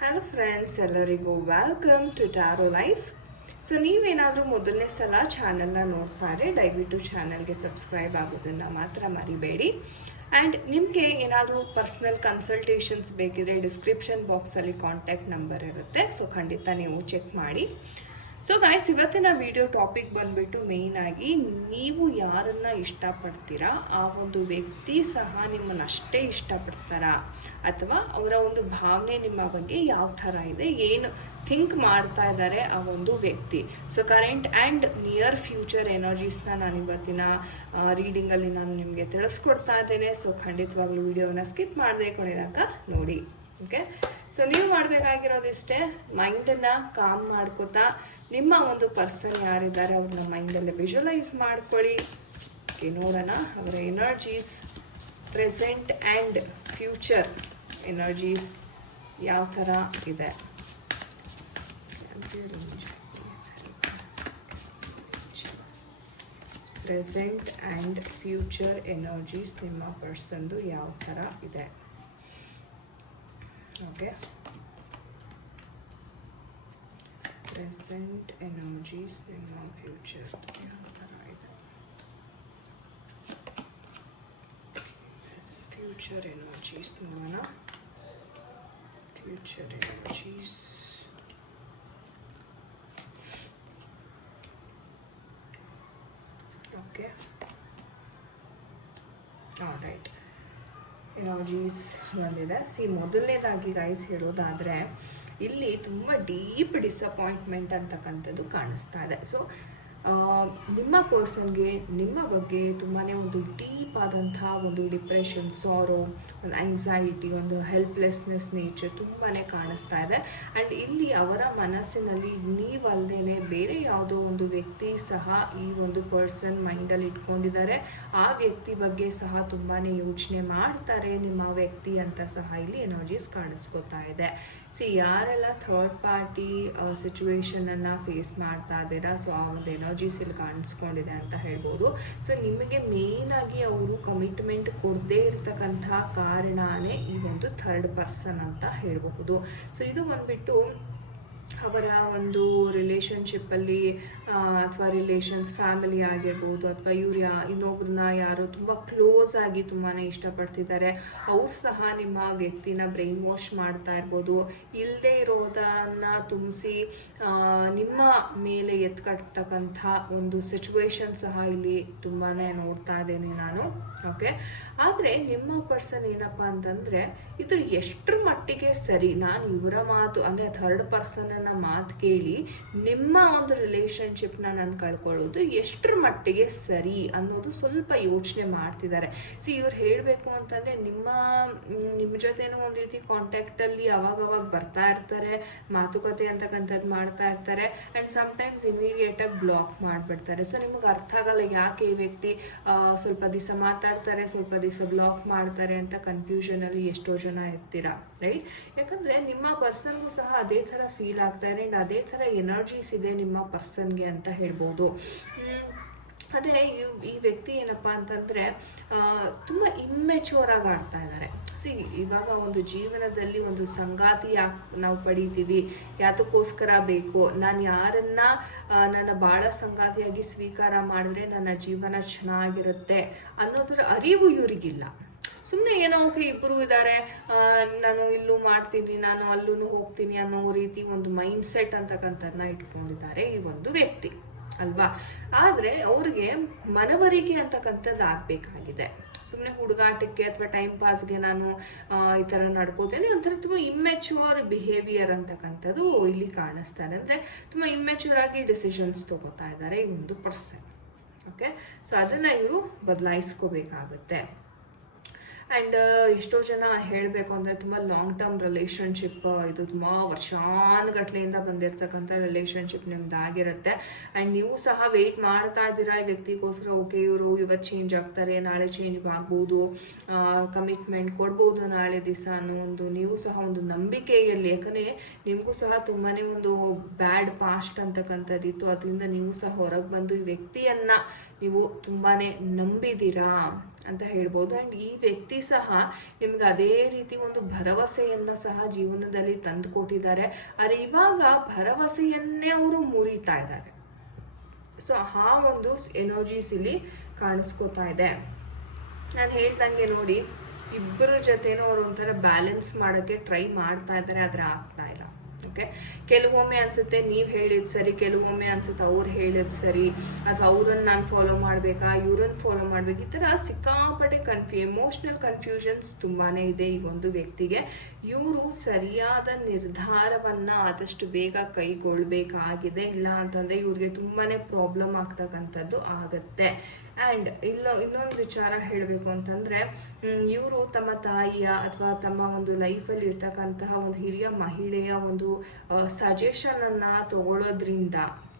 Hello friends ಎಲ್ಲರಿಗೂ welcome to tarot life so ನೀವೇನಾದರೂ ಮೊದಲನೇ ಸಲ ಚಾನಲ್ನ ನೋಡ್ತಾರೆ, ದಯವಿಟ್ಟು ಚಾನಲ್ಗೆ ಸಬ್ಸ್ಕ್ರೈಬ್ ಆಗೋದನ್ನು ಮಾತ್ರ ಮರಿಬೇಡಿ. ಆ್ಯಂಡ್ ನಿಮಗೆ ಏನಾದರೂ ಪರ್ಸ್ನಲ್ ಕನ್ಸಲ್ಟೇಷನ್ಸ್ ಬೇಕಿದ್ರೆ ಡಿಸ್ಕ್ರಿಪ್ಷನ್ ಬಾಕ್ಸಲ್ಲಿ ಕಾಂಟ್ಯಾಕ್ಟ್ ನಂಬರ್ ಇರುತ್ತೆ. ಸೊ ಖಂಡಿತ ನೀವು ಚೆಕ್ ಮಾಡಿ. ಸೊ ಗಾಯ್ಸ್ ಇವತ್ತಿನ ವಿಡಿಯೋ ಟಾಪಿಕ್ ಬಂದ್ಬಿಟ್ಟು ಮೇಯ್ನಾಗಿ ನೀವು ಯಾರನ್ನ ಇಷ್ಟಪಡ್ತೀರಾ, ಆ ಒಂದು ವ್ಯಕ್ತಿ ಸಹ ನಿಮ್ಮನ್ನು ಅಷ್ಟೇ ಇಷ್ಟಪಡ್ತಾರಾ, ಅಥವಾ ಅವರ ಒಂದು ಭಾವನೆ ನಿಮ್ಮ ಬಗ್ಗೆ ಯಾವ ಥರ ಇದೆ, ಏನು ಥಿಂಕ್ ಮಾಡ್ತಾ ಇದ್ದಾರೆ ಆ ಒಂದು ವ್ಯಕ್ತಿ. So current and near future ಎನರ್ಜೀಸ್ನ ನಾನು ಇವತ್ತಿನ ರೀಡಿಂಗಲ್ಲಿ ನಾನು ನಿಮಗೆ ತಿಳಿಸ್ಕೊಡ್ತಾ ಇದ್ದೇನೆ. ಸೊ ಖಂಡಿತವಾಗ್ಲೂ ವಿಡಿಯೋನ ಸ್ಕಿಪ್ ಮಾಡದೆ ಕೊನೆಯಾಕ ನೋಡಿ. ಓಕೆ ಸೊ ನೀವು ಮಾಡಬೇಕಾಗಿರೋದಿಷ್ಟೇ ಮೈಂಡನ್ನು ಕಾಮ್ ಮಾಡ್ಕೋತಾ ನಿಮ್ಮ ಒಂದು ಪರ್ಸನ್ ಯಾರಿದ್ದಾರೆ ಅವ್ರನ್ನ ಮೈಂಡಲ್ಲೇ ವಿಜುವಲೈಸ್ ಮಾಡ್ಕೊಳ್ಳಿ. ಓಕೆ ನೋಡೋಣ. ಅವರ energies present and future energies ಯಾವ ಥರ ಇದೆ? ಪ್ರೆಸೆಂಟ್ ಆ್ಯಂಡ್ ಫ್ಯೂಚರ್ ಎನರ್ಜೀಸ್ ನಿಮ್ಮ ಪರ್ಸನ್ದು ಯಾವ ಥರ ಇದೆ? ಓಕೆ ಪ್ರೆಸೆಂಟ್ ಎನರ್ಜೀಸ್ ನಿಮ್ಮ ಫ್ಯೂಚರ್ ಯಾವ ಥರ ಇದೆ ಫ್ಯೂಚರ್ ಎನರ್ಜೀಸ್ ನೋಡೋಣ future energies okay right energies ಬಂದಿದೆ ಸಿ ಮೊದಲನೇದಾಗಿ ಗೈಸ್ ಹೇಳೋದಾದರೆ ಇಲ್ಲಿ ತುಂಬ ಡೀಪ್ ಡಿಸಪಾಯಿಂಟ್ಮೆಂಟ್ ಅಂತಕ್ಕಂಥದ್ದು ಕಾಣಿಸ್ತಾ ಇದೆ. ಸೊ ನಿಮ್ಮ ಪರ್ಸನ್ಗೆ, ನಿಮ್ಮ ಬಗ್ಗೆ ತುಂಬಾ ಒಂದು ಡೀಪ್ ಆದಂಥ ಒಂದು ಡಿಪ್ರೆಷನ್, ಸಾರೋ, ಒಂದು ಆಂಗ್ಸೈಟಿ ಒಂದು ಹೆಲ್ಪ್ಲೆಸ್ನೆಸ್ ನೇಚರ್ ತುಂಬಾ ಕಾಣಿಸ್ತಾ ಇದೆ. ಆ್ಯಂಡ್ ಇಲ್ಲಿ ಅವರ ಮನಸ್ಸಿನಲ್ಲಿ ನೀವಲ್ಲದೇ ಬೇರೆ ಯಾವುದೋ ಒಂದು ವ್ಯಕ್ತಿ ಸಹ ಈ ಒಂದು ಪರ್ಸನ್ ಮೈಂಡಲ್ಲಿ ಇಟ್ಕೊಂಡಿದ್ದಾರೆ. ಆ ವ್ಯಕ್ತಿ ಬಗ್ಗೆ ಸಹ ತುಂಬಾ ಯೋಚನೆ ಮಾಡ್ತಾರೆ ನಿಮ್ಮ ವ್ಯಕ್ತಿ ಅಂತ ಸಹ ಇಲ್ಲಿ ಎನರ್ಜೀಸ್ ಕಾಣಿಸ್ಕೊತಾ ಇದೆ. ಸಿ ಯಾರೆಲ್ಲ ಥರ್ಡ್ ಪಾರ್ಟಿ ಸಿಚುವೇಶನನ್ನು ಫೇಸ್ ಮಾಡ್ತಾ ಇದ್ದೀರಾ ಸೊ ಆ ಒಂದು ಎನರ್ಜೀಸ್ ಇಲ್ಲಿ ಕಾಣಿಸ್ಕೊಂಡಿದೆ ಅಂತ ಹೇಳ್ಬೋದು. ಸೊ ನಿಮಗೆ ಮೇಯ್ನಾಗಿ ಅವರು ಕಮಿಟ್ಮೆಂಟ್ ಕೊಡದೇ ಇರತಕ್ಕಂಥ ಕಾರಣನೇ ಈ ಒಂದು ಥರ್ಡ್ ಪರ್ಸನ್ ಅಂತ ಹೇಳಬಹುದು. ಸೊ ಇದು ಬಂದ್ಬಿಟ್ಟು ಅವರ ಒಂದು ರಿಲೇಷನ್ಶಿಪ್ಪಲ್ಲಿ ಅಥವಾ ರಿಲೇಷನ್ಸ್ ಫ್ಯಾಮಿಲಿ ಆಗಿರ್ಬೋದು, ಅಥವಾ ಇವ್ರು ಯಾ, ಇನ್ನೊಬ್ರನ್ನ ಯಾರು ತುಂಬ ಕ್ಲೋಸ್ ಆಗಿ ತುಂಬಾ ಇಷ್ಟಪಡ್ತಿದ್ದಾರೆ. ಅವ್ರು ಸಹ ನಿಮ್ಮ ವ್ಯಕ್ತಿನ ಬ್ರೈನ್ ವಾಶ್ ಮಾಡ್ತಾ ಇರ್ಬೋದು. ಇಲ್ಲದೆ ಇರೋದನ್ನು ತುಂಬಿಸಿ ನಿಮ್ಮ ಮೇಲೆ ಎತ್ಕಟ್ತಕ್ಕಂಥ ಒಂದು ಸಿಚುವೇಶನ್ ಸಹ ಇಲ್ಲಿ ತುಂಬಾ ನೋಡ್ತಾ ಇದ್ದೇನೆ ನಾನು. ಓಕೆ ಆದರೆ ನಿಮ್ಮ ಪರ್ಸನ್ ಏನಪ್ಪ ಅಂತಂದರೆ ಇದು ಎಷ್ಟರ ಮಟ್ಟಿಗೆ ಸರಿ? ನಾನು ಇವರ ಮಾತು, ಅಂದರೆ ಥರ್ಡ್ ಪರ್ಸನನ್ನ ಮಾತು ಕೇಳಿ ನಿಮ್ಮ ಒಂದು ರಿಲೇಷನ್ಶಿಪ್ನ ನಾನು ಕಳ್ಕೊಳ್ಳೋದು ಎಷ್ಟರ ಮಟ್ಟಿಗೆ ಸರಿ ಅನ್ನೋದು ಸ್ವಲ್ಪ ಯೋಚನೆ ಮಾಡ್ತಿದ್ದಾರೆ. ಸಿ ಇವ್ರು ಹೇಳಬೇಕು ಅಂತಂದರೆ ನಿಮ್ಮ ನಿಮ್ಮ ಜೊತೆನೂ ಒಂದು ರೀತಿ ಕಾಂಟ್ಯಾಕ್ಟಲ್ಲಿ ಅವಾಗ ಅವಾಗ ಬರ್ತಾ ಇರ್ತಾರೆ, ಮಾತುಕತೆ ಅಂತಕ್ಕಂಥದ್ದು ಮಾಡ್ತಾ ಇರ್ತಾರೆ ಆ್ಯಂಡ್ ಸಮ್ಟೈಮ್ಸ್ ಇಮಿಡಿಯೇಟಾಗಿ ಬ್ಲಾಕ್ ಮಾಡಿಬಿಡ್ತಾರೆ. ಸೊ ನಿಮಗೆ ಅರ್ಥ ಆಗಲ್ಲ ಯಾಕೆ ಈ ವ್ಯಕ್ತಿ ಸ್ವಲ್ಪ ದಿವಸ ಮಾತಾಡ್ತಾರೆ, ಸ್ವಲ್ಪ ದಿವಸ ಬ್ಲಾಕ್ ಮಾಡ್ತಾರೆ ಅಂತ ಕನ್ಫ್ಯೂಷನಲ್ಲಿ ಎಷ್ಟೋ ಜನ ಇರ್ತೀರಾ ರೈಟ್ ಯಾಕಂದರೆ ನಿಮ್ಮ ಪರ್ಸನ್ಗೂ ಸಹ ಅದೇ ಥರ ಫೀಲ್ ಆಗ್ತಾ ಇದೆ ಆ್ಯಂಡ್ ಅದೇ ಥರ ಎನರ್ಜೀಸ್ ಇದೆ ನಿಮ್ಮ ಪರ್ಸನ್ಗೆ ಅಂತ ಹೇಳ್ಬೋದು. ಅದೇ ಈ ವ್ಯಕ್ತಿ ಏನಪ್ಪ ಅಂತಂದರೆ ತುಂಬ ಇಮ್ಮೆಚೂರ್ ಆಗಿ ಆಡ್ತಾ ಇದ್ದಾರೆ ಸಿ ಇವಾಗ ಒಂದು ಜೀವನದಲ್ಲಿ ಒಂದು ಸಂಗಾತಿ ನಾವು ಪಡೀತೀವಿ, ಯಾತಕ್ಕೋಸ್ಕರ ಬೇಕು? ನಾನು ಯಾರನ್ನ ನನ್ನ ಭಾಳ ಸಂಗಾತಿಯಾಗಿ ಸ್ವೀಕಾರ ಮಾಡಿದ್ರೆ ನನ್ನ ಜೀವನ ಚೆನ್ನಾಗಿರುತ್ತೆ ಅನ್ನೋದರ ಅರಿವು ಇವರಿಗಿಲ್ಲ. ಸುಮ್ಮನೆ ಏನೋ ಓಕೆ ಇಬ್ಬರು ಇದ್ದಾರೆ ನಾನು ಇಲ್ಲೂ ಮಾಡ್ತೀನಿ, ನಾನು ಅಲ್ಲೂ ಹೋಗ್ತೀನಿ ಅನ್ನೋ ರೀತಿ ಒಂದು ಮೈಂಡ್ ಸೆಟ್ ಅಂತಕ್ಕಂಥದ್ದನ್ನ ಇಟ್ಕೊಂಡಿದ್ದಾರೆ ಈ ಒಂದು ವ್ಯಕ್ತಿ, ಅಲ್ವಾ? ಆದರೆ ಅವ್ರಿಗೆ ಮನವರಿಕೆ ಅಂತಕ್ಕಂಥದ್ದು ಆಗಬೇಕಾಗಿದೆ. ಸುಮ್ಮನೆ ಹುಡುಗಾಟಕ್ಕೆ ಅಥವಾ ಟೈಮ್ ಪಾಸ್ಗೆ ನಾನು ಈ ಥರ ನಡ್ಕೋತೇನೆ, ಒಂಥರ ತುಂಬ ಇಮ್ಮೆಚ್ಯೂರ್ ಬಿಹೇವಿಯರ್ ಅಂತಕ್ಕಂಥದ್ದು ಇಲ್ಲಿ ಕಾಣಿಸ್ತಾರೆ. ಅಂದರೆ ತುಂಬ ಇಮ್ಮೆಚ್ಯೂರ್ ಆಗಿ ಡಿಸಿಷನ್ಸ್ ತಗೋತಾ ಇದ್ದಾರೆ ಈ ಒಂದು ಪರ್ಸನ್ ಓಕೆ ಸೊ ಅದನ್ನು ಇವರು ಬದಲಾಯಿಸ್ಕೋಬೇಕಾಗುತ್ತೆ. ಆ್ಯಂಡ್ ಎಷ್ಟೋ ಜನ ಹೇಳಬೇಕು ಅಂದರೆ ತುಂಬ ಲಾಂಗ್ ಟರ್ಮ್ ರಿಲೇಷನ್ಶಿಪ್ ಇದು ತುಂಬ ವರ್ಷಾನುಗಟ್ಲೆಯಿಂದ ಬಂದಿರತಕ್ಕಂಥ ರಿಲೇಷನ್ಶಿಪ್ ನಿಮ್ದಾಗಿರುತ್ತೆ. ಆ್ಯಂಡ್ ನೀವು ಸಹ ವೆಯ್ಟ್ ಮಾಡ್ತಾ ಇದ್ದೀರಾ ಈ ವ್ಯಕ್ತಿಗೋಸ್ಕರ ಓಕೆ ಇವರು ಇವತ್ತು ಚೇಂಜ್ ಆಗ್ತಾರೆ, ನಾಳೆ ಚೇಂಜ್ ಆಗ್ಬೋದು ಕಮಿಟ್ಮೆಂಟ್ ಕೊಡ್ಬೋದು ನಾಳೆ ದಿವಸ ಅನ್ನೋ ಒಂದು ನೀವು ಸಹ ಒಂದು ನಂಬಿಕೆಯಲ್ಲಿ, ಯಾಕಂದರೆ ನಿಮಗೂ ಸಹ ತುಂಬಾ ಒಂದು ಬ್ಯಾಡ್ ಪಾಸ್ಟ್ ಅಂತಕ್ಕಂಥದ್ದಿತ್ತು ಅದರಿಂದ ನೀವು ಸಹ ಹೊರಗೆ ಬಂದು ಈ ವ್ಯಕ್ತಿಯನ್ನು ನೀವು ತುಂಬಾ ನಂಬಿದ್ದೀರಾ ಅಂತ ಹೇಳ್ಬೋದು. ಆ್ಯಂಡ್ ಈ ವ್ಯಕ್ತಿ ಸಹ ನಿಮ್ಗೆ ಅದೇ ರೀತಿ ಒಂದು ಭರವಸೆಯನ್ನು ಸಹ ಜೀವನದಲ್ಲಿ ತಂದು ಕೊಟ್ಟಿದ್ದಾರೆ. ಆದರೆ ಇವಾಗ ಭರವಸೆಯನ್ನೇ ಅವರು ಮುರಿತಾ ಇದ್ದಾರೆ. ಸೊ ಆ ಒಂದು ಎನರ್ಜೀಸ್ ಇಲ್ಲಿ ಕಾಣಿಸ್ಕೋತಾ ಇದೆ. ನಾನು ಹೇಳ್ದಂಗೆ ನೋಡಿ ಇಬ್ಬರ ಜೊತೆನೂ ಅವ್ರು ಒಂಥರ ಬ್ಯಾಲೆನ್ಸ್ ಮಾಡೋಕ್ಕೆ ಟ್ರೈ ಮಾಡ್ತಾ ಇದ್ದಾರೆ, ಆದರೆ ಆಗ್ತಾ ಇಲ್ಲ. ಓಕೆ? ಕೆಲವೊಮ್ಮೆ ಅನ್ಸುತ್ತೆ ನೀವು ಹೇಳಿದ್ ಸರಿ, ಕೆಲವೊಮ್ಮೆ ಅನ್ಸುತ್ತೆ ಅವ್ರು ಹೇಳಿದ ಸರಿ, ಅಥವಾ ಅವ್ರನ್ನ ನಾನು ಫಾಲೋ ಮಾಡಬೇಕಾ, ಇವ್ರನ್ನ ಫಾಲೋ ಮಾಡ್ಬೇಕು, ಈ ಥರ ಸಿಕ್ಕಾಪಟ್ಟೆ ಕನ್ಫ್ಯೂ ಎಮೋಷ್ನಲ್ ಕನ್ಫ್ಯೂಷನ್ಸ್ ತುಂಬಾ ಇದೆ ಈ ಒಂದು ವ್ಯಕ್ತಿಗೆ. ಇವರು ಸರಿಯಾದ ನಿರ್ಧಾರವನ್ನು ಆದಷ್ಟು ಬೇಗ ಕೈಗೊಳ್ಬೇಕಾಗಿದೆ, ಇಲ್ಲ ಅಂತಂದರೆ ಇವ್ರಿಗೆ ತುಂಬಾ ಪ್ರಾಬ್ಲಮ್ ಆಗ್ತಕ್ಕಂಥದ್ದು ಆಗತ್ತೆ. ಆ್ಯಂಡ್ ಇಲ್ಲೋ, ಇನ್ನೊಂದು ವಿಚಾರ ಹೇಳಬೇಕು ಅಂತಂದರೆ ಇವರು ತಮ್ಮ ತಾಯಿಯ ಅಥವಾ ತಮ್ಮ ಒಂದು ಲೈಫಲ್ಲಿ ಇರ್ತಕ್ಕಂತಹ ಒಂದು ಹಿರಿಯ ಮಹಿಳೆಯ ಒಂದು ಸಜೆಷನನ್ನು ತಗೊಳ್ಳೋದ್ರಿಂದ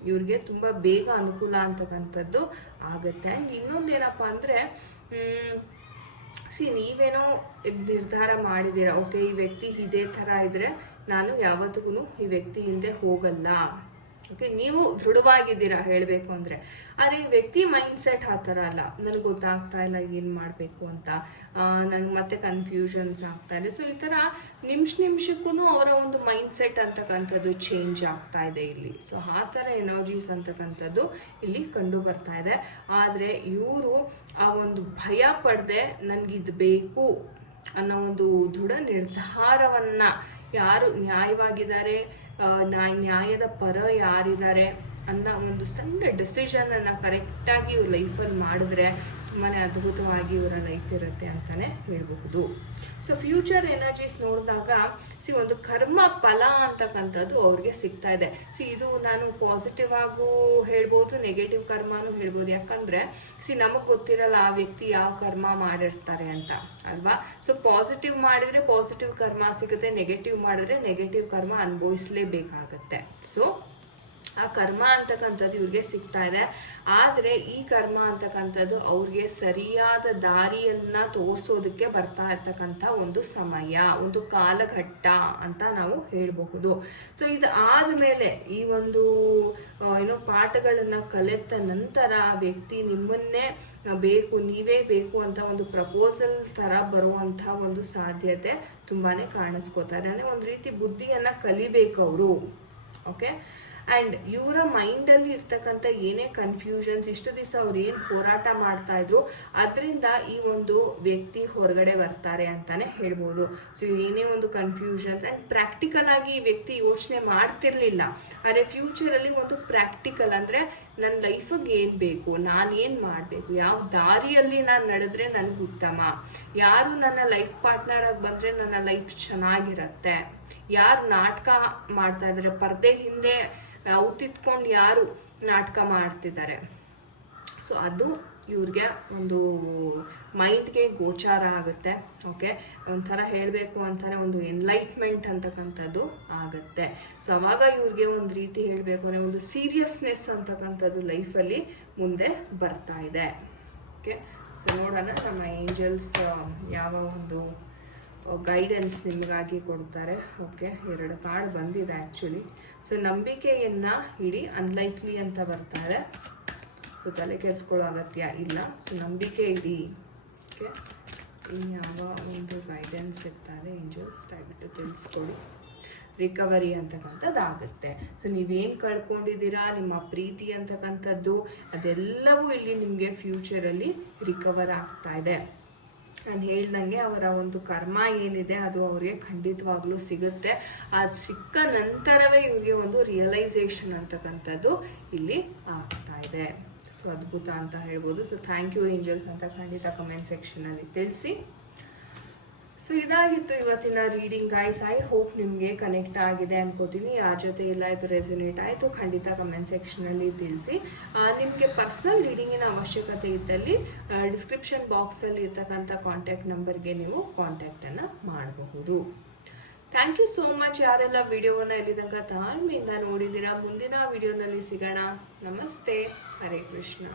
ಇವ್ರಿಗೆ ತುಂಬ ಬೇಗ ಅನುಕೂಲ ಅಂತಕ್ಕಂಥದ್ದು ಆಗುತ್ತೆ. ಆ್ಯಂಡ್ ಇನ್ನೊಂದೇನಪ್ಪ ಅಂದರೆ ಸಿ ನೀವೇನೋ ನಿರ್ಧಾರ ಮಾಡಿದ್ದೀರಾ, ಓಕೆ, ಈ ವ್ಯಕ್ತಿ ಇದೇ ಥರ ಇದ್ದರೆ ನಾನು ಯಾವತ್ತಿಗೂ ಈ ವ್ಯಕ್ತಿ ಹಿಂದೆ ಹೋಗಲ್ಲ. ಓಕೆ, ನೀವು ದೃಢವಾಗಿದ್ದೀರಾ ಹೇಳಬೇಕು ಅಂದರೆ? ಆದರೆ ಈ ವ್ಯಕ್ತಿ ಮೈಂಡ್ ಸೆಟ್ ಆ ಥರ ಅಲ್ಲ. ನನಗೆ ಗೊತ್ತಾಗ್ತಾ ಇಲ್ಲ ಏನು ಮಾಡಬೇಕು ಅಂತ. ನನಗೆ ಮತ್ತೆ ಕನ್ಫ್ಯೂಷನ್ಸ್ ಆಗ್ತಾ ಇದೆ. ಸೊ ಈ ಥರ ನಿಮಿಷ ನಿಮಿಷಕ್ಕೂ ಅವರ ಒಂದು ಮೈಂಡ್ ಸೆಟ್ ಅಂತಕ್ಕಂಥದ್ದು ಚೇಂಜ್ ಆಗ್ತಾ ಇದೆ ಇಲ್ಲಿ. ಸೊ ಆ ಥರ ಎನರ್ಜೀಸ್ ಅಂತಕ್ಕಂಥದ್ದು ಇಲ್ಲಿ ಕಂಡು ಬರ್ತಾ ಇದೆ. ಆದರೆ ಇವರು ಆ ಒಂದು ಭಯ ಪಡೆದೆ ನನಗಿದು ಬೇಕು ಅನ್ನೋ ಒಂದು ದೃಢ ನಿರ್ಧಾರವನ್ನು ಯಾರು ನ್ಯಾಯವಾಗಿದ್ದಾರೆ? ನ್ಯಾಯದ ಪರ ಯಾರಿದ್ದಾರೆ ಅನ್ನೋ ಒಂದು ಸಣ್ಣ ಡೆಸಿಷನನ್ನು ಕರೆಕ್ಟಾಗಿ ಇವ್ರ ಲೈಫಲ್ಲಿ ಮಾಡಿದ್ರೆ ತುಂಬಾ ಅದ್ಭುತವಾಗಿ ಇವರ ಲೈಫ್ ಇರುತ್ತೆ ಅಂತಲೇ ಹೇಳಬಹುದು. ಸೊ ಫ್ಯೂಚರ್ ಎನರ್ಜೀಸ್ ನೋಡಿದಾಗ ಸಿ ಒಂದು ಕರ್ಮ ಫಲ ಅಂತಕ್ಕಂಥದ್ದು ಅವ್ರಿಗೆ ಸಿಗ್ತಾ ಇದೆ. ಸಿ ಇದು ನಾನು ಪಾಸಿಟಿವ್ ಆಗೂ ಹೇಳ್ಬೋದು ನೆಗೆಟಿವ್ ಕರ್ಮನೂ ಹೇಳ್ಬೋದು. ಯಾಕಂದರೆ ಸಿ ನಮಗೆ ಗೊತ್ತಿರಲ್ಲ ಆ ವ್ಯಕ್ತಿ ಯಾವ ಕರ್ಮ ಮಾಡಿರ್ತಾರೆ ಅಂತ, ಅಲ್ವಾ? ಸೊ ಪಾಸಿಟಿವ್ ಮಾಡಿದರೆ ಪಾಸಿಟಿವ್ ಕರ್ಮ ಸಿಗುತ್ತೆ ನೆಗೆಟಿವ್ ಮಾಡಿದ್ರೆ ನೆಗೆಟಿವ್ ಕರ್ಮ ಅನುಭವಿಸ್ಲೇಬೇಕಾಗತ್ತೆ. ಸೊ ಆ ಕರ್ಮ ಅಂತಕ್ಕಂಥದ್ದು ಇವ್ರಿಗೆ ಸಿಗ್ತಾ ಇದೆ. ಆದರೆ ಈ ಕರ್ಮ ಅಂತಕ್ಕಂಥದ್ದು ಅವ್ರಿಗೆ ಸರಿಯಾದ ದಾರಿಯನ್ನ ತೋರಿಸೋದಕ್ಕೆ ಬರ್ತಾ ಇರ್ತಕ್ಕಂಥ ಒಂದು ಸಮಯ, ಒಂದು ಕಾಲಘಟ್ಟ ಅಂತ ನಾವು ಹೇಳಬಹುದು. ಸೊ ಇದು ಆದಮೇಲೆ ಈ ಒಂದು ಏನು ಪಾಠಗಳನ್ನು ಕಲಿತ ನಂತರ ಆ ವ್ಯಕ್ತಿ ನಿಮ್ಮನ್ನೇ ಬೇಕು, ನೀವೇ ಬೇಕು ಅಂತ ಒಂದು ಪ್ರಪೋಸಲ್ ಥರ ಬರುವಂಥ ಒಂದು ಸಾಧ್ಯತೆ ತುಂಬಾನೇ ಕಾಣಿಸ್ಕೋತಾ ಇದೆ. ಅಂದರೆ ಒಂದು ರೀತಿ ಬುದ್ಧಿಯನ್ನು ಕಲಿಬೇಕು ಅವರು ಓಕೆ ಆ್ಯಂಡ್ ಇವರ ಮೈಂಡಲ್ಲಿ ಇರ್ತಕ್ಕಂಥ ಏನೇ ಕನ್ಫ್ಯೂಷನ್ಸ್ ಇಷ್ಟು ದಿವಸ ಅವ್ರು ಏನು ಹೋರಾಟ ಮಾಡ್ತಾ ಇದ್ರು, ಅದರಿಂದ ಈ ಒಂದು ವ್ಯಕ್ತಿ ಹೊರಗಡೆ ಬರ್ತಾರೆ ಅಂತಾನೆ ಹೇಳ್ಬೋದು. ಸೊ ಏನೇ ಒಂದು ಕನ್ಫ್ಯೂಷನ್ಸ್ ಆ್ಯಂಡ್ ಪ್ರಾಕ್ಟಿಕಲ್ ಆಗಿ ಈ ವ್ಯಕ್ತಿ ಯೋಚನೆ ಮಾಡ್ತಿರ್ಲಿಲ್ಲ. ಆದರೆ ಫ್ಯೂಚರಲ್ಲಿ ಒಂದು ಪ್ರಾಕ್ಟಿಕಲ್ ಅಂದರೆ ನನ್ನ ಲೈಫಿಗೆ ಏನು ಬೇಕು, ನಾನು ಏನು ಮಾಡಬೇಕು, ಯಾವ ದಾರಿಯಲ್ಲಿ ನಾನು ನಡೆದ್ರೆ ನನಗೆ ಉತ್ತಮ, ಯಾರು ನನ್ನ ಲೈಫ್ ಪಾರ್ಟ್ನರ್ ಆಗಿ ಬಂದರೆ ನನ್ನ ಲೈಫ್ ಚೆನ್ನಾಗಿರತ್ತೆ. ಯಾರು ನಾಟಕ ಮಾಡ್ತಾ ಇದ್ದಾರೆ ಪರ್ದೆ ಹಿಂದೆ ಔತಿತ್ಕೊಂಡು ಯಾರು ನಾಟಕ ಮಾಡ್ತಿದ್ದಾರೆ. ಸೊ ಅದು ಇವ್ರಿಗೆ ಒಂದು ಮೈಂಡ್ಗೆ ಗೋಚಾರ ಆಗುತ್ತೆ ಓಕೆ ಒಂಥರ ಹೇಳಬೇಕು ಅಂತಾನೆ ಒಂದು ಎನ್ಲೈಟ್ಮೆಂಟ್ ಅಂತಕ್ಕಂಥದ್ದು ಆಗುತ್ತೆ. ಸೊ ಅವಾಗ ಇವ್ರಿಗೆ ಒಂದು ರೀತಿ ಹೇಳಬೇಕು ಅಂದರೆ ಒಂದು ಸೀರಿಯಸ್ನೆಸ್ ಅಂತಕ್ಕಂಥದ್ದು ಲೈಫಲ್ಲಿ ಮುಂದೆ ಬರ್ತಾ ಇದೆ ಓಕೆ ಸೊ ನೋಡೋಣ, ನಮ್ಮ ಏಂಜಲ್ಸ್ ಯಾವ ಒಂದು ಗೈಡೆನ್ಸ್ ನಿಮಗಾಗಿ ಕೊಡ್ತಾರೆ. ಓಕೆ ಎರಡು ಕಾರ್ಡ್ ಬಂದಿದೆ ಆ್ಯಕ್ಚುಲಿ ಸೊ ನಂಬಿಕೆಯನ್ನು ಇಡಿ ಅನ್ಲೈಕ್ಲಿ ಅಂತ ಬರ್ತಾರೆ. ಸೊ ತಲೆ ಕೆಡಿಸ್ಕೊಳ್ಳೋ ಅಗತ್ಯ ಇಲ್ಲ. ಸೊ ನಂಬಿಕೆ ಇಡಿ. ಓಕೆ ಯಾವ ಒಂದು ಗೈಡೆನ್ಸ್ ಇರ್ತಾರೆ ಏಂಜಲ್ಸ್ ದಯವಿಟ್ಟು ತಿಳಿಸ್ಕೊಡಿ ರಿಕವರಿ ಅಂತಕ್ಕಂಥದ್ದಾಗುತ್ತೆ. ಸೊ ನೀವೇನು ಕಳ್ಕೊಂಡಿದ್ದೀರಾ, ನಿಮ್ಮ ಪ್ರೀತಿ ಅಂತಕ್ಕಂಥದ್ದು, ಅದೆಲ್ಲವೂ ಇಲ್ಲಿ ನಿಮಗೆ ಫ್ಯೂಚರಲ್ಲಿ ರಿಕವರ್ ಆಗ್ತಾ ಇದೆ. ನಾನು ಹೇಳ್ದಂಗೆ ಅವರ ಒಂದು ಕರ್ಮ ಏನಿದೆ ಅದು ಅವರಿಗೆ ಖಂಡಿತವಾಗ್ಲೂ ಸಿಗುತ್ತೆ. ಅದು ಸಿಕ್ಕ ನಂತರವೇ ಇವರಿಗೆ ಒಂದು ರಿಯಲೈಸೇಷನ್ ಅಂತಕ್ಕಂಥದ್ದು ಇಲ್ಲಿ ಆಗ್ತಾ ಇದೆ. ಸೊ ಅದ್ಭುತ ಅಂತ ಹೇಳ್ಬೋದು. ಸೊ ಥ್ಯಾಂಕ್ ಯು ಏಂಜಲ್ಸ್ ಅಂತ ಖಂಡಿತ ಕಮೆಂಟ್ ಸೆಕ್ಷನಲ್ಲಿ ತಿಳಿಸಿ. ಸೊ ಇದಾಗಿತ್ತು ಇವತ್ತಿನ ರೀಡಿಂಗ್ ಗೈಸ್ ಐ ಹೋಪ್ ನಿಮಗೆ ಕನೆಕ್ಟ್ ಆಗಿದೆ ಅನ್ಕೋತೀನಿ. ಯಾರ ಜೊತೆ ಎಲ್ಲ ಇದು ರೆಸೊನೇಟ್ ಆಯಿತು. ಖಂಡಿತ ಕಮೆಂಟ್ ಸೆಕ್ಷನಲ್ಲಿ ತಿಳಿಸಿ. ನಿಮಗೆ ಪರ್ಸ್ನಲ್ ರೀಡಿಂಗಿನ ಅವಶ್ಯಕತೆ ಇದ್ದಲ್ಲಿ ಡಿಸ್ಕ್ರಿಪ್ಷನ್ ಬಾಕ್ಸಲ್ಲಿ ಇರ್ತಕ್ಕಂಥ ಕಾಂಟ್ಯಾಕ್ಟ್ ನಂಬರ್ಗೆ ನೀವು ಕಾಂಟ್ಯಾಕ್ಟನ್ನು ಮಾಡಬಹುದು. ಥ್ಯಾಂಕ್ ಯು ಸೋ ಮಚ್ ಯಾರೆಲ್ಲ ವಿಡಿಯೋವನ್ನು ಇಲ್ಲಿ ತನಕ ತಾಳ್ಮೆಯಿಂದ ನೋಡಿದ್ದೀರಾ, ಮುಂದಿನ ವಿಡಿಯೋನಲ್ಲಿ ಸಿಗೋಣ. ನಮಸ್ತೆ. ಹರೇ ಕೃಷ್ಣ.